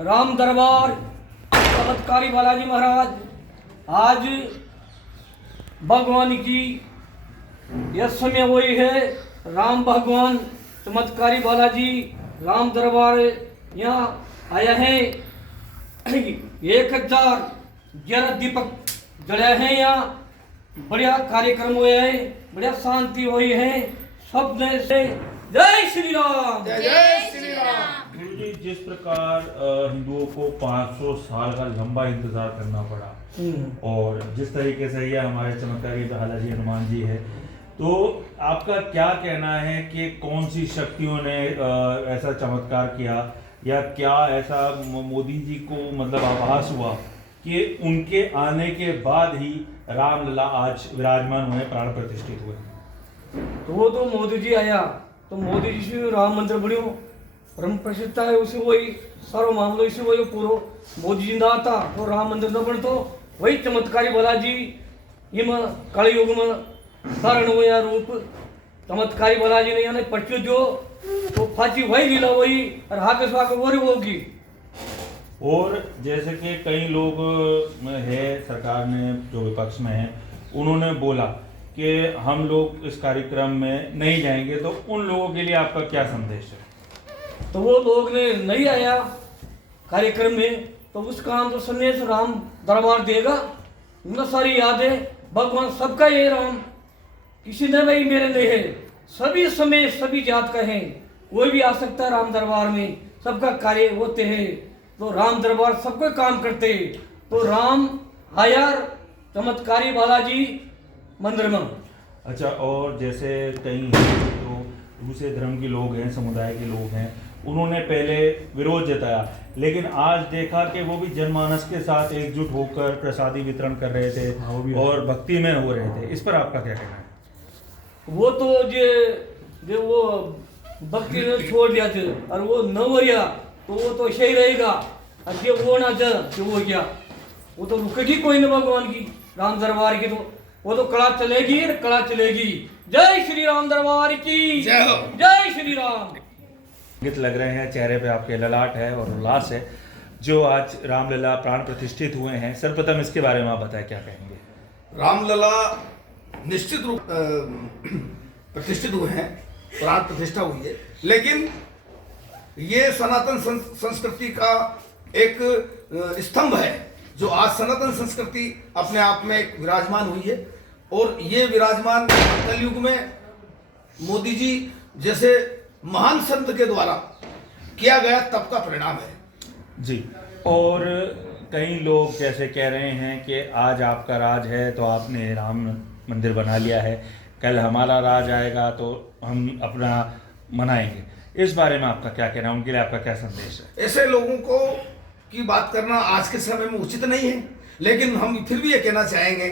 राम दरबार चमत्कारी बालाजी महाराज आज भगवान की यह समय हुई है। राम भगवान चमत्कारी बालाजी राम दरबार यहाँ आया है। 1011 दीपक जड़े हैं। यहाँ बढ़िया कार्यक्रम हुए हैं, बढ़िया शांति हुई है। सब ने से जय श्री राम, जय श्री राम। गुरु जी, जिस प्रकार हिंदुओं को 500 साल का लंबा इंतजार करना पड़ा और जिस तरीके से ये हमारे चमत्कारी बालाजी हनुमान जी है, तो आपका क्या कहना है कि कौन सी शक्तियों ने ऐसा चमत्कार किया, या क्या ऐसा मोदी जी को मतलब आभास हुआ कि उनके आने के बाद ही रामलला आज विराजमान हुए, प्राण प्रतिष्ठित हुए? तो वो तो मोदी जी आया तो मोदी जी से राम मंदिर बढ़ियो परम प्रसिद्धता है। उसे वही सारो मामलो इसे वही पूरो मोदी जी ना आता तो राम मंदिर न बनतो। वही चमत्कारी बालाजी इम कलि युग में शरण हुआ रूप चमत्कारी बालाजी ने यानी पच्चू जो तो फाची वही लीला वही और हाथ स्वाग वो होगी। और जैसे कि कई लोग है सरकार ने जो विपक्ष में है, उन्होंने बोला कि हम लोग इस कार्यक्रम में नहीं जाएंगे, तो उन लोगों के लिए आपका क्या संदेश है? तो वो लोग ने नहीं आया कार्यक्रम में तो उस काम तो संदेश राम दरबार देगा। उनका सारी यादें भगवान सबका ये राम किसी ने भाई मेरे नहीं है, सभी समय सभी जात का है, कोई भी आ सकता है राम दरबार में, सबका कार्य होते हैं। तो राम दरबार सबको काम करते हैं। तो राम आया चमत्कारी बालाजी मंदिर में। अच्छा, और जैसे कई जो दूसरे धर्म के लोग हैं, समुदाय के लोग हैं, उन्होंने पहले विरोध जताया, लेकिन आज देखा कि वो भी जनमानस के साथ एकजुट होकर प्रसादी वितरण कर रहे थे और भक्ति में हो रहे थे। इस पर आपका क्या कहना है? वो तो जो वो भक्ति ने छोड़ दिया थे और वो न वरिया तो वो तो ऐसे ही रहेगा। और जो वो ना जो वो गया वो तो रुकेगी कोई न भगवान की राम दरबार की, तो वो तो कड़ा चलेगी, कड़ा चलेगी। जय श्री राम दरबार की जय हो। जय श्री राम। गीत लग रहे हैं, चेहरे पे आपके ललाट है और उल्लास है, जो आज रामलला प्राण प्रतिष्ठित हुए हैं। सर्वप्रथम इसके बारे में आप बताएं, क्या कहेंगे? रामलला निश्चित रूप प्रतिष्ठित हुए हैं, प्राण प्रतिष्ठा हुई है, लेकिन ये सनातन संस्कृति का एक स्तंभ है जो आज सनातन संस्कृति अपने आप में एक विराजमान हुई है। और ये विराजमान कलयुग में मोदी जी जैसे महान संत के द्वारा किया गया तब का परिणाम है जी। और कई लोग जैसे कह रहे हैं कि आज आपका राज है तो आपने राम मंदिर बना लिया है, कल हमारा राज आएगा तो हम अपना मनाएंगे। इस बारे में आपका क्या कहना है? उनके लिए आपका क्या संदेश है? ऐसे लोगों को की बात करना आज के समय में उचित नहीं है, लेकिन हम फिर भी ये कहना चाहेंगे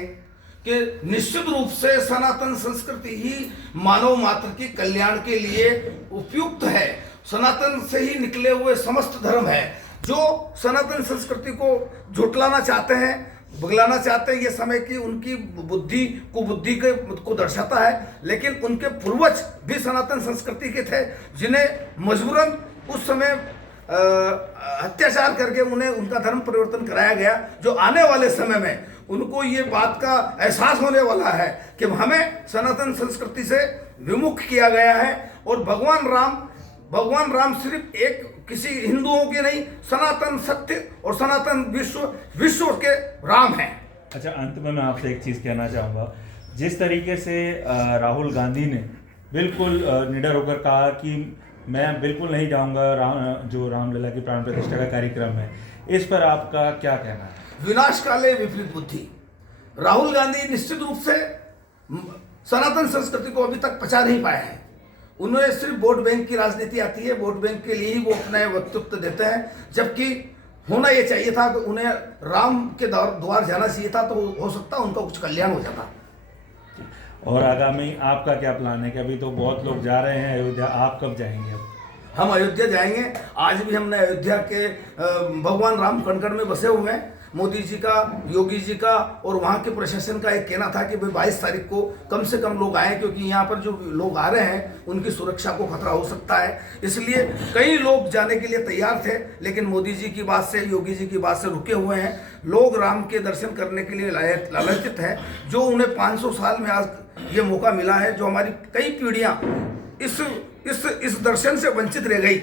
कि निश्चित रूप से सनातन संस्कृति ही मानव मात्र की कल्याण के लिए उपयुक्त है। सनातन से ही निकले हुए समस्त धर्म है। जो सनातन संस्कृति को झुटलाना चाहते हैं, बगलाना चाहते हैं, ये समय की उनकी बुद्धि कुबुद्धि को दर्शाता है। लेकिन उनके पूर्वज भी सनातन संस्कृति के थे, जिन्हें मजबूरन उस समय अत्याचार करके उन्हें उनका धर्म परिवर्तन कराया गया। जो आने वाले समय में उनको ये बात का एहसास होने वाला है कि हमें सनातन संस्कृति से विमुख किया गया है। और भगवान राम सिर्फ एक किसी हिंदुओं के नहीं, सनातन सत्य और सनातन विश्व के राम हैं। अच्छा, अंत में मैं आपसे एक चीज़ कहना चाहूँगा। जिस तरीके से राहुल गांधी ने बिल्कुल निडर होकर कहा कि मैं बिल्कुल नहीं जाऊँगा जो रामलला की प्राण प्रतिष्ठा का कार्यक्रम है, इस पर आपका क्या कहना है? विनाश काले विपरीत बुद्धि। राहुल गांधी निश्चित रूप से सनातन संस्कृति को अभी तक पचा नहीं पाए हैं। उन्हें सिर्फ वोट बैंक की राजनीति आती है, वोट बैंक के लिए ही वो अपना वक्तव्य देते हैं, जबकि होना ये चाहिए था कि उन्हें राम के द्वार जाना चाहिए था, तो हो सकता उनका कुछ कल्याण हो जाता। और आगामी आपका क्या प्लान है? कि अभी तो बहुत लोग जा रहे हैं अयोध्या, आप कब जाएंगे? अब हम अयोध्या जाएंगे। आज भी हमने अयोध्या के भगवान राम कणकण में बसे हुए हैं। मोदी जी का, योगी जी का और वहाँ के प्रशासन का एक कहना था कि भाई 22 तारीख को कम से कम लोग आए, क्योंकि यहाँ पर जो लोग आ रहे हैं उनकी सुरक्षा को खतरा हो सकता है। इसलिए कई लोग जाने के लिए तैयार थे, लेकिन मोदी जी की बात से, योगी जी की बात से रुके हुए हैं। लोग राम के दर्शन करने के लिए लालचित हैं, जो उन्हें 500 साल में आज ये मौका मिला है। जो हमारी कई पीढ़ियाँ इस दर्शन से वंचित रह गई,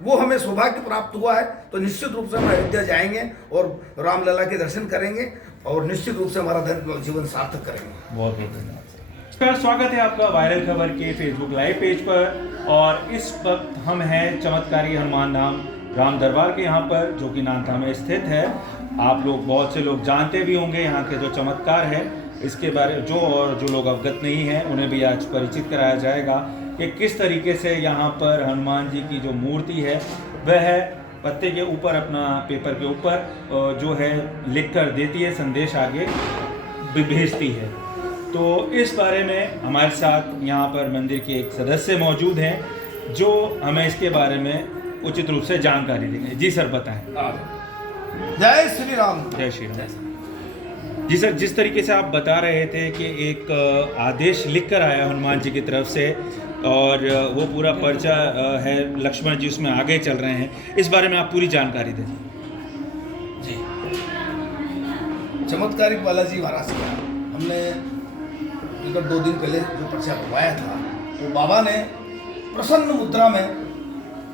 वो हमें सौभाग्य प्राप्त हुआ है। तो निश्चित रूप से हम अयोध्या जाएंगे और रामलला के दर्शन करेंगे और निश्चित रूप से हमारा जीवन सार्थक करेंगे। बहुत बहुत धन्यवाद। स्वागत है आपका वायरल खबर के फेसबुक लाइव पेज पर। और इस वक्त हम हैं चमत्कारी हनुमान धाम राम दरबार के यहाँ पर, जो कि नानथा में स्थित है। आप लोग, बहुत से लोग जानते भी होंगे यहाँ के जो चमत्कार है, इसके बारे जो लोग अवगत नहीं हैं उन्हें भी आज परिचित कराया जाएगा कि किस तरीके से यहाँ पर हनुमान जी की जो मूर्ति है वह पत्ते के ऊपर, अपना पेपर के ऊपर जो है लिख कर देती है, संदेश आगे भेजती है। तो इस बारे में हमारे साथ यहाँ पर मंदिर के एक सदस्य मौजूद हैं जो हमें इसके बारे में उचित रूप से जानकारी देंगे। जी सर, बताएं। जय श्री राम। जय श्री राम। जी सर, जिस तरीके से आप बता रहे थे कि एक आदेश लिखकर आया हनुमान जी की तरफ से और वो पूरा पर्चा है, लक्ष्मण जी उसमें आगे चल रहे हैं, इस बारे में आप पूरी जानकारी दें। जी, चमत्कारिक बालाजी महाराज का हमने 2 दिन पहले जो पर्चा बनवाया था, वो बाबा ने प्रसन्न मुद्रा में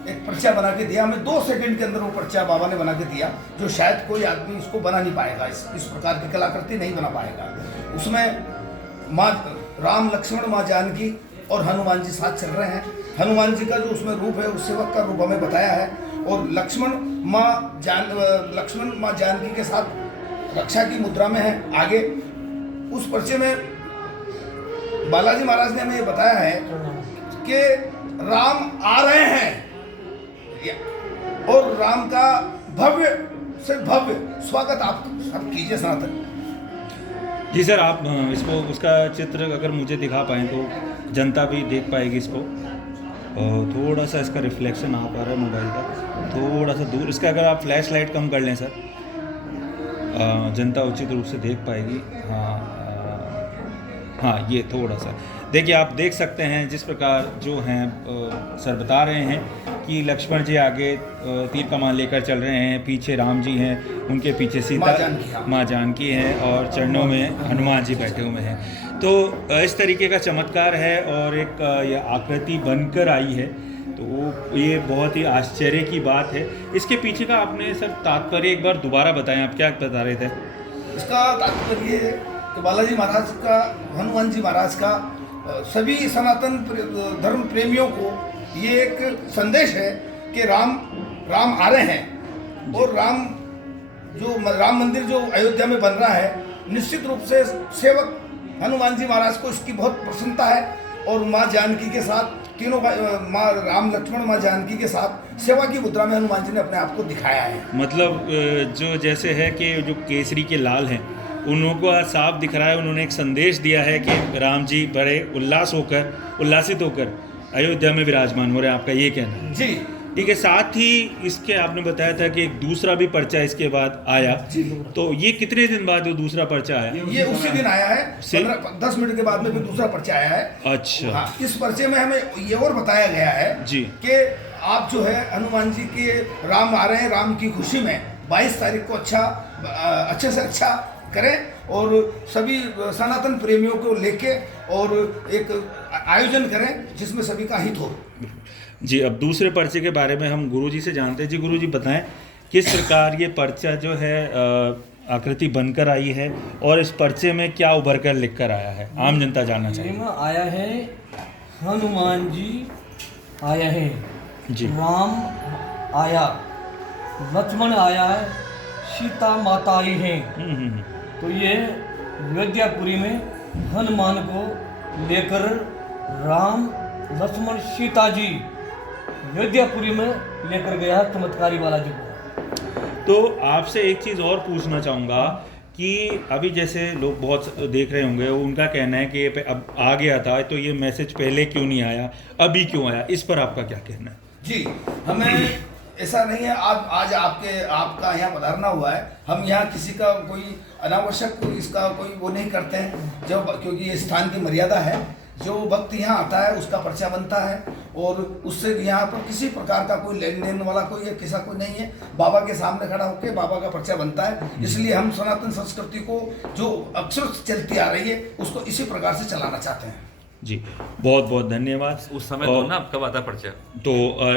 एक पर्चा बना के दिया। हमें 2 सेकंड के अंदर वो पर्चा बाबा ने बना के दिया, जो शायद कोई आदमी इसको बना नहीं पाएगा, इस प्रकार की कलाकृति नहीं बना पाएगा। उसमें माँ राम, लक्ष्मण, माँ जानकी और हनुमान जी साथ चल रहे हैं। हनुमान जी का जो उसमें रूप है, उस सेवक का रूप हमें बताया है। और लक्ष्मण माँ जानकी के साथ रक्षा की मुद्रा में है आगे। उस पर्चे में बालाजी महाराज ने हमें ये बताया है कि राम आ रहे हैं और राम का भव्य से भव्य स्वागत आप सब कीजिए सनातन। जी सर, आप इसको, उसका चित्र अगर मुझे दिखा पाएँ तो जनता भी देख पाएगी इसको। थोड़ा सा इसका रिफ्लेक्शन आ पा रहा है मोबाइल का, थोड़ा सा दूर इसका अगर आप फ्लैश लाइट कम कर लें सर, जनता उचित रूप से देख पाएगी। हाँ, ये थोड़ा सा देखिए, आप देख सकते हैं जिस प्रकार जो हैं सर बता रहे हैं कि लक्ष्मण जी आगे तीर कमान लेकर चल रहे हैं, पीछे राम जी हैं, उनके पीछे सीता माँ जानकी हैं और चरणों में हनुमान जी बैठे हुए हैं। तो इस तरीके का चमत्कार है और एक ये आकृति बनकर आई है, तो ये बहुत ही आश्चर्य की बात है। इसके पीछे का आपने सर तात्पर्य एक बार दोबारा बताएं, आप क्या बता रहे थे? इसका तात्पर्य ये है कि बालाजी महाराज का, हनुमान जी महाराज का सभी सनातन धर्म प्रेमियों को ये एक संदेश है कि राम आ रहे हैं। और राम मंदिर जो अयोध्या में बन रहा है, निश्चित रूप से सेवक हनुमान जी महाराज को इसकी बहुत प्रसन्नता है। और माँ जानकी के साथ तीनों माँ राम, लक्ष्मण, माँ जानकी के साथ सेवा की मुद्रा में हनुमान जी ने अपने आप को दिखाया है। मतलब जो जैसे है कि जो केसरी के लाल हैं, उनको साफ दिख रहा है, उन्होंने एक संदेश दिया है कि राम जी बड़े उल्लासित होकर अयोध्या में विराजमान हो रहे हैं, आपका ये कहना है? जी ठीक है। साथ ही इसके आपने बताया था कि एक दूसरा भी पर्चा इसके बाद आया, तो ये कितने दिन बाद वो दूसरा पर्चा आया? ये उसी दिन आया है, 10 मिनट के बाद में भी दूसरा पर्चा आया है। अच्छा। हाँ, इस पर्चे में हमें ये और बताया गया है जी कि आप जो है हनुमान जी के, राम आ रहे हैं, राम की खुशी में 22 तारीख को अच्छे से अच्छा करें और सभी सनातन प्रेमियों को लेके और एक आयोजन करें जिसमें सभी का हित हो। जी, अब दूसरे पर्चे के बारे में हम गुरुजी से जानते हैं। जी गुरुजी, बताएं किस प्रकार ये पर्चा जो है आकृति बनकर आई है और इस पर्चे में क्या उभर कर लिख कर आया है, आम जनता जानना चाहिए। आया है हनुमान जी आया है जी, राम आया, लक्ष्मण आया है, सीता माता आई है। तो ये अयोध्यापुरी में हनुमान को लेकर राम, लक्ष्मण, सीता जी अयोध्यापुरी में लेकर गया चमत्कारी बालाजी को। तो आपसे एक चीज़ और पूछना चाहूँगा कि अभी जैसे लोग बहुत देख रहे होंगे, उनका कहना है कि ये अब आ गया था तो ये मैसेज पहले क्यों नहीं आया, अभी क्यों आया, इस पर आपका क्या कहना है? जी, हमें ऐसा नहीं है आज आपका यहाँ पधारना हुआ है, हम यहाँ किसी का कोई अनावश्यक इसका कोई वो नहीं करते हैं, जब क्योंकि ये स्थान की मर्यादा है। जो भक्त यहाँ आता है उसका पर्चा बनता है और उससे यहाँ पर किसी प्रकार का कोई लेन देन वाला कोई किसा कोई नहीं है। बाबा के सामने खड़ा होकर बाबा का पर्चा बनता है। इसलिए हम सनातन संस्कृति को जो अक्सर चलती आ रही है उसको इसी प्रकार से चलाना चाहते हैं। जी, बहुत बहुत धन्यवाद। उस समय तो ना कब आता पर्चा? तो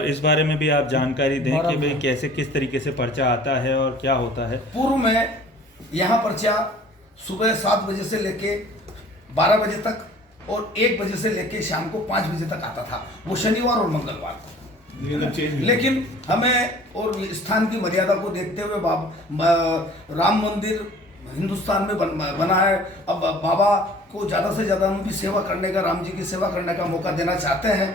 इस बारे में भी आप जानकारी दें कि भाई कैसे किस तरीके से पर्चा आता है और क्या होता है। पूर्व में यहाँ पर्चा सुबह 7 बजे से लेके 12 बजे तक और 1 बजे से लेके शाम को 5 बजे तक आता था, वो शनिवार और मंगलवार को। लेकिन हमें और स्थान की मर्यादा को देखते हुए राम मंदिर हिंदुस्तान में बना है। अब बाबा को ज़्यादा से ज़्यादा हम भी सेवा करने का, राम जी की सेवा करने का मौका देना चाहते हैं,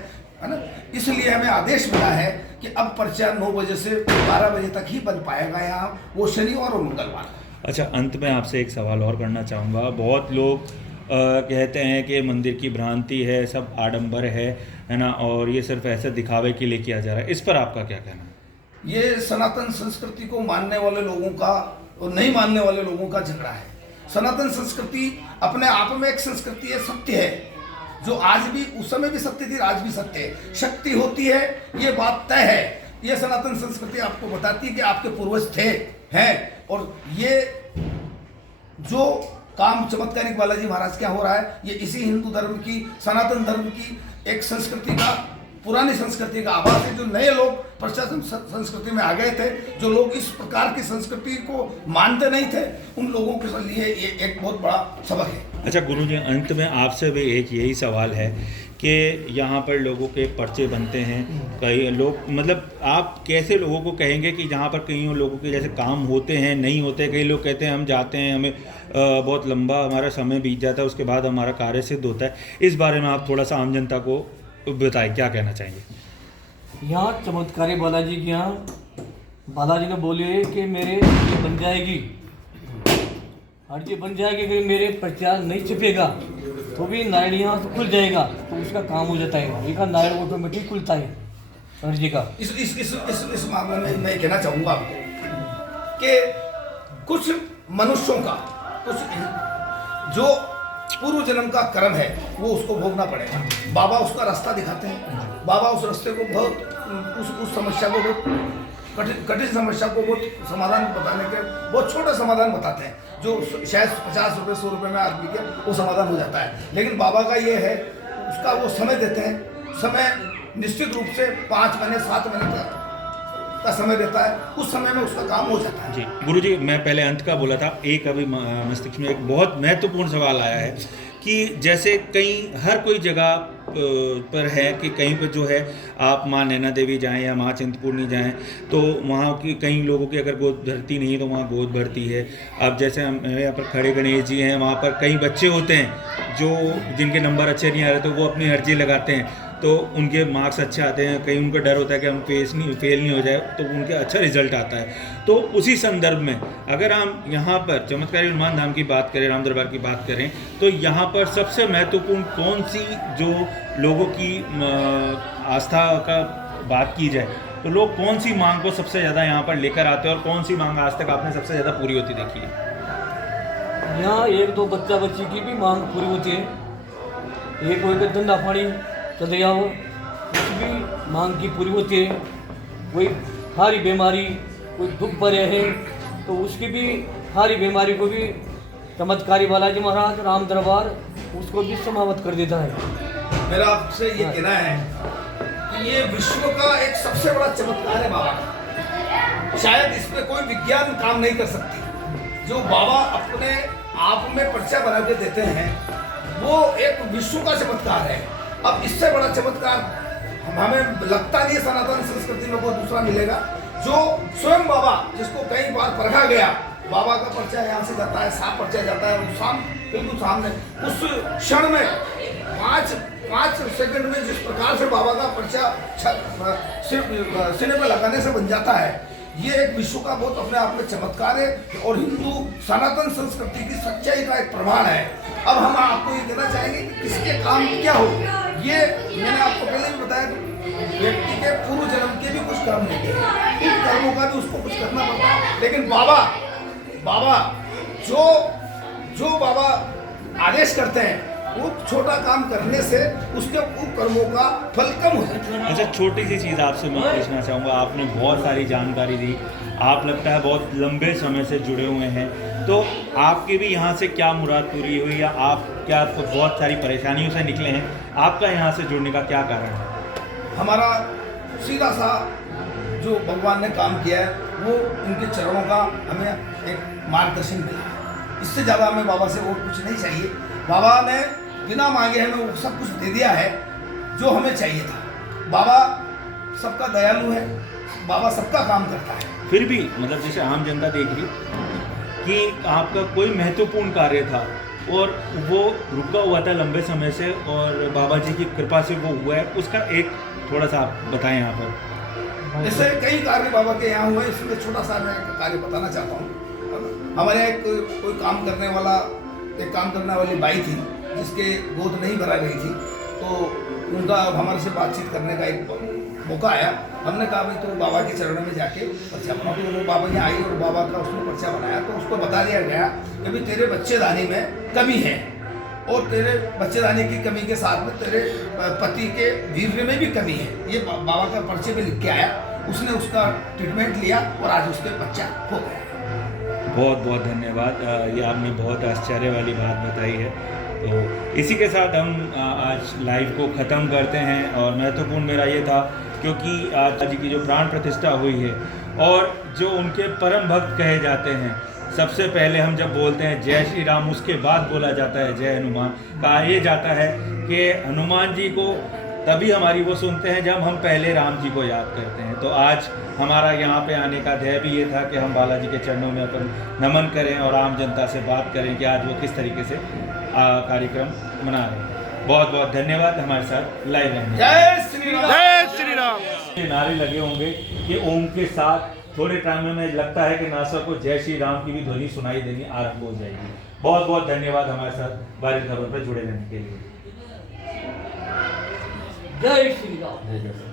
है ना। इसलिए हमें आदेश मिला है कि अब पर्चा 9 बजे से 12 बजे तक ही बन पाएगा यहाँ, वो शनिवार और मंगलवार। अच्छा, अंत में आपसे एक सवाल और करना चाहूँगा। बहुत लोग कहते हैं कि मंदिर की भ्रांति है, सब आडंबर है ना, और ये सिर्फ ऐसे दिखावे के लिए किया जा रहा है, इस पर आपका क्या कहना है? ये सनातन संस्कृति को मानने वाले लोगों का और नहीं मानने वाले लोगों का झगड़ा है। सनातन संस्कृति अपने आप में एक संस्कृति है, सत्य है, जो आज भी उस समय भी सत्य थी, आज भी सत्य है। शक्ति होती है, ये बात तय है। ये सनातन संस्कृति आपको बताती है कि आपके पूर्वज थे, हैं, और ये जो काम चमत्कारिक बालाजी महाराज क्या हो रहा है, ये इसी हिंदू धर्म की, सनातन धर्म की एक संस्कृति का, पुरानी संस्कृति का आभास है। जो नए लोग प्रशासन संस्कृति में आ गए थे, जो लोग इस प्रकार की संस्कृति को मानते नहीं थे, उन लोगों के लिए ये एक बहुत बड़ा सबक है। अच्छा गुरुजी, अंत में आपसे भी एक यही सवाल है कि यहाँ पर लोगों के पर्चे बनते हैं, कई लोग, मतलब आप कैसे लोगों को कहेंगे कि यहाँ पर कई लोगों के जैसे काम होते हैं, नहीं होते। कई लोग कहते हैं हम जाते हैं, हमें बहुत लंबा हमारा समय बीत जाता है, उसके बाद हमारा कार्य सिद्ध होता है। इस बारे में आप थोड़ा सा आम जनता को बताएं, क्या कहना चाहेंगे? यहाँ चमत्कारी बालाजी के यहाँ बालाजी ने बोले कि मेरे ये बन जाएगी, अर्जी बन जाएगी, कि मेरे प्रचार नहीं छिपेगा तो भी नारायण यहाँ से खुल जाएगा, तो उसका काम हो जाता है। एक नारायण ऑटोमेटिक खुलता है अर्जी का। इस मामले में मैं कहना चाहूँगा आपको कि कुछ मनुष्यों का, कुछ जो पूर्व जन्म का कर्म है, वो उसको भोगना पड़ेगा। बाबा उसका रास्ता दिखाते हैं, बाबा उस रास्ते को बहुत उस समस्या को बहुत कठिन समस्या को बहुत समाधान बताने के बहुत छोटा समाधान बताते हैं, जो शायद 50 रुपये 100 रुपये में आदमी के वो समाधान हो जाता है। लेकिन बाबा का ये है, उसका वो समय देते हैं, समय निश्चित रूप से 5 महीने 7 महीने का समय देता है, उस समय में उसका काम हो जाता है। जी गुरुजी, मैं पहले अंत का बोला था, एक अभी मस्तिष्क में एक बहुत महत्वपूर्ण सवाल आया है कि जैसे हर कोई जगह पर है कि कहीं पर जो है आप माँ नैना देवी जाएं या माँ चिंतपूर्णी जाएं, तो वहाँ की कई लोगों की अगर गोद भरती नहीं है तो वहाँ गोद भरती है। अब जैसे हम यहाँ पर खड़े गणेश जी हैं, वहाँ पर कई बच्चे होते हैं जो जिनके नंबर अच्छे नहीं आ रहे, तो वो अपनी अर्जी लगाते हैं, तो उनके मार्क्स अच्छे आते हैं। कहीं उनको डर होता है कि हम फेल नहीं हो जाए, तो उनके अच्छा रिजल्ट आता है। तो उसी संदर्भ में अगर हम यहाँ पर चमत्कारी हनुमान धाम की बात करें, राम दरबार की बात करें, तो यहाँ पर सबसे महत्वपूर्ण कौन सी जो लोगों की आस्था का बात की जाए, तो लोग कौन सी मांग को सबसे ज़्यादा यहाँ पर लेकर आते हैं और कौन सी मांग आज तक आपने सबसे ज़्यादा पूरी होती देखी है? यहाँ 1-2 बच्चा बच्ची की भी मांग पूरी होती है। एक कोई धंधा पानी चल जाओ, उसकी मांग की पूरी होती है। कोई हारी बीमारी, कोई दुख पड़े है, तो उसकी भी हारी बीमारी को भी चमत्कारी बालाजी महाराज राम दरबार उसको भी समाप्त कर देता है। मेरा आपसे ये कहना है कि ये विश्व का एक सबसे बड़ा चमत्कार है बाबा का। शायद इस पे कोई विज्ञान काम नहीं कर सकती। जो बाबा अपने आप में पर्चा बना के देते हैं, वो एक विश्व का चमत्कार है। अब इससे बड़ा चमत्कार हमें लगता नहीं है सनातन संस्कृति में कोई दूसरा मिलेगा। जो स्वयं बाबा, जिसको कई बार परखा गया, बाबा का पर्चा यहाँ से जाता है, साफ पर्चा जाता है, बिल्कुल सामने, उस क्षण में 5 सेकंड में जिस प्रकार से बाबा का पर्चा सिरे में लगाने से बन जाता है, ये एक विश्व का बहुत अपने आप में चमत्कार है और हिंदू सनातन संस्कृति की सच्चाई का एक प्रमाण है। अब हम आपको ये कहना चाहेंगे कि किसके काम क्या हो। ये मैंने आपको पहले भी बताया, व्यक्ति के पूर्व जन्म के भी कुछ कर्म होते हैं, उन कर्मों का भी उसको कुछ करना पड़ता है। लेकिन बाबा जो बाबा आदेश करते हैं वो छोटा काम करने से उसके उन कर्मों का फल कम हो जाता है। अच्छा, छोटी सी चीज़ आपसे मैं पूछना चाहूँगा, आपने बहुत सारी जानकारी दी, आप लगता है बहुत लंबे समय से जुड़े हुए हैं, तो आपकी भी यहाँ से क्या मुराद पूरी हुई या आप क्या आपको बहुत सारी परेशानियों से निकले हैं, आपका यहाँ से जुड़ने का क्या कारण है? हमारा सीधा सा जो भगवान ने काम किया है वो उनके चरणों का हमें एक मार्गदर्शन मिला है। इससे ज़्यादा हमें बाबा से और कुछ नहीं चाहिए। बाबा ने बिना मांगे हमें वो सब कुछ दे दिया है जो हमें चाहिए था। बाबा सबका दयालु है, बाबा सबका काम करता है। फिर भी मतलब जैसे आम जनता देख रही कि आपका कोई महत्वपूर्ण कार्य था और वो रुका हुआ था लंबे समय से और बाबा जी की कृपा से वो हुआ है, उसका एक थोड़ा सा आप बताएं यहाँ पर। ऐसे कई कार्य बाबा के यहाँ हुए, इसमें छोटा सा मैं कार्य बताना चाहता हूँ। हमारे यहाँ कोई काम करने वाली बाई थी जिसके गोद नहीं भरा गई थी, तो उनका हमारे से बातचीत करने का एक मौका आया। हमने कहा भाई तो बाबा के चरणों में जाके पर्चा बनाओ। तो वो बाबा यहाँ आई और बाबा का उसने पर्चा बनाया, तो उसको बता दिया गया कि भाई तेरे बच्चेदानी में कमी है और तेरे बच्चेदानी की कमी के साथ में तेरे पति के वीर्य में भी कमी है। ये बाबा का पर्चे पे लिख के आया, उसने उसका ट्रीटमेंट लिया और आज उसके बच्चा हो गया। बहुत बहुत धन्यवाद, ये आपने बहुत आश्चर्य वाली बात बताई है। तो इसी के साथ हम आज लाइव को ख़त्म करते हैं और महत्वपूर्ण मेरा ये था क्योंकि आज जी की जो प्राण प्रतिष्ठा हुई है और जो उनके परम भक्त कहे जाते हैं, सबसे पहले हम जब बोलते हैं जय श्री राम, उसके बाद बोला जाता है जय हनुमान। कहा यह जाता है कि हनुमान जी को तभी हमारी वो सुनते हैं जब हम पहले राम जी को याद करते हैं। तो आज हमारा यहाँ पे आने का ध्येय भी ये था कि हम बालाजी के चरणों में अपन नमन करें और आम जनता से बात करें कि आज वो किस तरीके से कार्यक्रम मना रहे हैं। बहुत बहुत धन्यवाद हमारे साथ लाइव रहने। जय श्री राम, जय श्री राम। नारे लगे होंगे कि ओम के साथ थोड़े टाइम में लगता है कि नासा को जय श्री राम की भी ध्वनि सुनाई देनी आरंभ हो जाएगी। बहुत बहुत धन्यवाद हमारे साथ भारत खबर पर जुड़े रहने के लिए। जय श्री राम। जय जय।